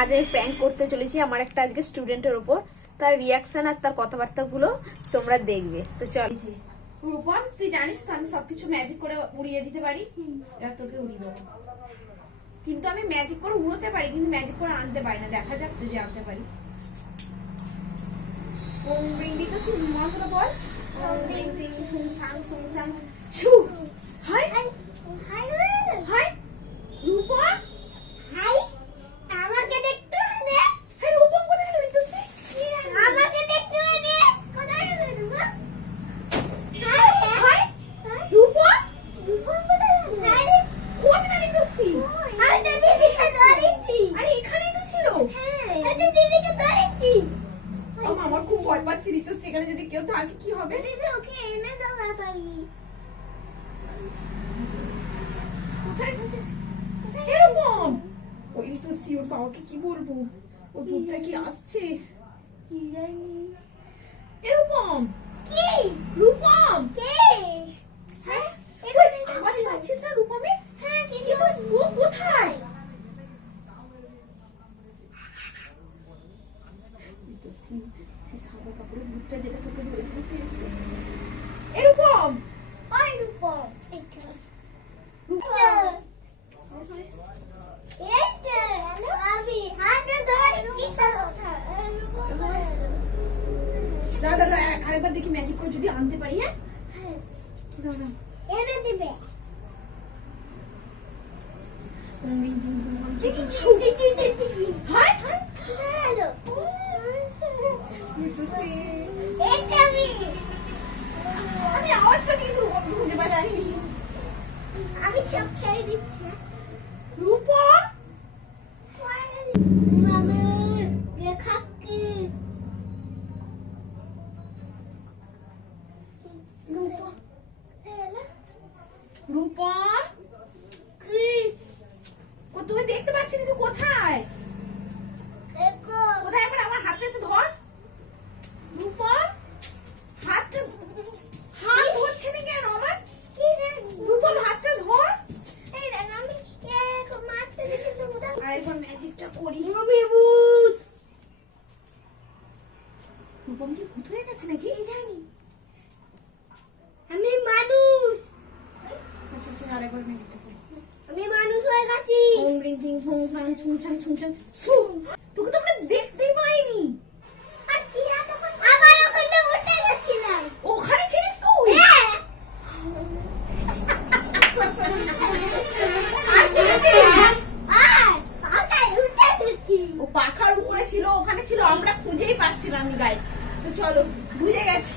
আজ আমি প্র্যাঙ্ক করতে চলেছি আমার একটা আজকে স্টুডেন্টের উপর। তার রিয়াকশন আর তার কথাবার্তাগুলো তোমরা দেখবে। তো চলছি। রূপম, তুই জানিস তো আমি সবকিছু ম্যাজিক করে উড়িয়ে দিতে পারি। এবার তোকে উড়িয়ে দেবো, কিন্তু আমি ম্যাজিক করে উড়োতে পারি, কিন্তু ম্যাজিক করে আনতে পারি না। দেখা যাক তুই আনতে পারি। ওম রিং দিতেছি মন্ত্র বল। ওম রিং দিং ফুং সাং সুং সাং ছু। Hi hi hi Rupam, hi আমাকে দেখতে হবে। হাই রূপম কোথায় গেল দিতেছি? আমাকে দেখতে হবে। কোথায় গেল রূপম? হাই রূপম, রূপম কোথায় গেল? কোথায় দিতেছি? আমি তো দিদিকে ধরেছি। আরে এখানেই তো ছিল। হ্যাঁ আমি তো দিদিকে ধরেছি। আমার খুব ভয় পাচ্ছি ঋতু, সেখানে যদি কেউ থাকে কি হবে? দিদি ওকে এনে দাও তাড়াতাড়ি। কোথায় এরকম? ওই তো সিওর বাবাকে কি বলবো? ও ভূতটা কি আসছে? কি জানি। এরকম কি? রূপম, কে? হ্যাঁ এখানে তো আওয়াজ ছিল। পাচ্ছিস না রূপমে? হ্যাঁ কিন্তু ও কোথায়? তো সি সাদা কাপড়ের ভূতটা যেটা তোকে ধরে ফেসে এসেছে এরকম। ওই রূপম এইটা। রূপম এইটা আমি হাতে ধরেছি তো। দাদা দাদা আরেকবার দেখি ম্যাজিক করে যদি আনতে পারি। হ্যাঁ দাদা এনে দিবে। হাই হ্যালো এইটা আমি আওয়াজ পাচ্ছি কিন্তু রূপম খুঁজে পাচ্ছি না। আমি সব খেয়ে দিচ্ছি। রূপম মামা দেখাচ্ছি। রূপম রূপম কি তোকে দেখতে পাচ্ছি না, তুই কোথায়? দেখো কোথায়? একবার আমার হাতে এসে ধর। রূপম হাত ধরছে না কেন আমার? কি জানি। রূপম হাতটা ধর। এই দেখ আমি এক মারতে দিচ্ছি তো কোথাও। আরেকবার ম্যাজিকটা করি। আমি ভূত। রূপম কি ভূত হয়ে গেছে নাকি? কি জানি। আমি মানুষ। আচ্ছা আচ্ছা আরেকবার ম্যাজিকটা করি। আমি মানুষ হয়ে গেছি। ওম রিং টিং ফুং ফাং ছুং ছাং ছুং ছাং ছু। তোকে তো আমরা দেখতেই পাইনি। আর কি তখন আবার ওখানে উঠে গেছিলাম। ওখানে ছিলিস তুই? হ্যাঁ আর পাতায় উঠে গেছি। ও পাখার উপরে ছিল, ওখানে ছিল, আমরা খুঁজেই পাচ্ছিলাম গাইস। তো চলো বুঝে গেছি।